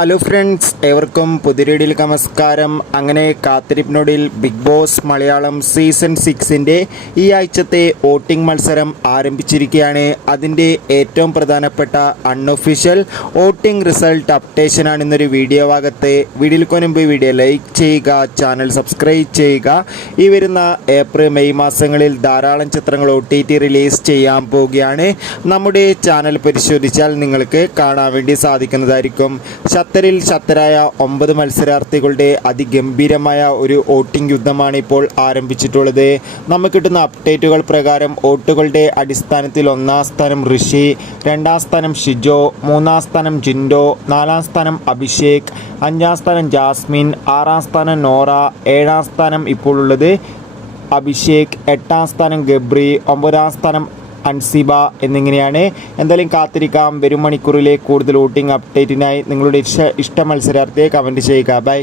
Hello friends, ഏവർക്കും പുതിയൊരു നമസ്കാരം. അങ്ങനെ കാത്തിരിപ്പിനൊടിയിൽ ബിഗ് ബോസ് മലയാളം സീസൺ 6ൻ്റെ ഈ ആഴ്ചത്തെ വോട്ടിംഗ് മത്സരം ആരംഭിച്ചിരിക്കുകയാണ്. അതിൻ്റെ ഏറ്റവും പ്രധാനപ്പെട്ട അൺഒഫീഷ്യൽ വോട്ടിംഗ് റിസൾട്ട് അപ്ഡേഷനാണ് ഇന്നൊരു വീഡിയോ ഭാഗത്ത്. വീഡിയോയ്ക്ക് മുൻപ് വീഡിയോ ലൈക്ക് ചെയ്യുക, ചാനൽ സബ്സ്ക്രൈബ് ചെയ്യുക. ഈ വരുന്ന ഏപ്രിൽ മെയ് മാസങ്ങളിൽ ധാരാളം ചിത്രങ്ങൾ OTT റിലീസ് ചെയ്യാൻ പോവുകയാണ്. നമ്മുടെ ചാനൽ പരിശോധിച്ചാൽ നിങ്ങൾക്ക് കാണാൻ വേണ്ടി സാധിക്കുന്നതായിരിക്കും. ഖത്തറിൽ ശക്തരായ 9 മത്സരാർത്ഥികളുടെ അതിഗംഭീരമായ ഒരു വോട്ടിംഗ് യുദ്ധമാണ് ഇപ്പോൾ ആരംഭിച്ചിട്ടുള്ളത്. നമുക്ക് കിട്ടുന്ന അപ്ഡേറ്റുകൾ പ്രകാരം വോട്ടുകളുടെ അടിസ്ഥാനത്തിൽ 1-ാം സ്ഥാനം ഋഷി, 2-ാം സ്ഥാനം ഷിജോ, 3-ാം സ്ഥാനം ജിൻഡോ, 4-ാം സ്ഥാനം അഭിഷേക്, 5-ാം സ്ഥാനം ജാസ്മിൻ, 6-ാം സ്ഥാനം നോറ, 7-ാം സ്ഥാനം ഇപ്പോൾ ഉള്ളത് അഭിഷേക്, 8-ാം സ്ഥാനം ഗബ്രി, 9-ാം സ്ഥാനം അൻസിബ എന്നിങ്ങനെയാണ്. എന്തായാലും കാത്തിരിക്കാം. വരും മണിക്കൂറിലെ കൂടുതൽ വോട്ടിംഗ് അപ്ഡേറ്റിനായി നിങ്ങളുടെ ഇഷ്ട മത്സരാർത്ഥിയെ കമൻറ്റ് ചെയ്യുക. ബൈ.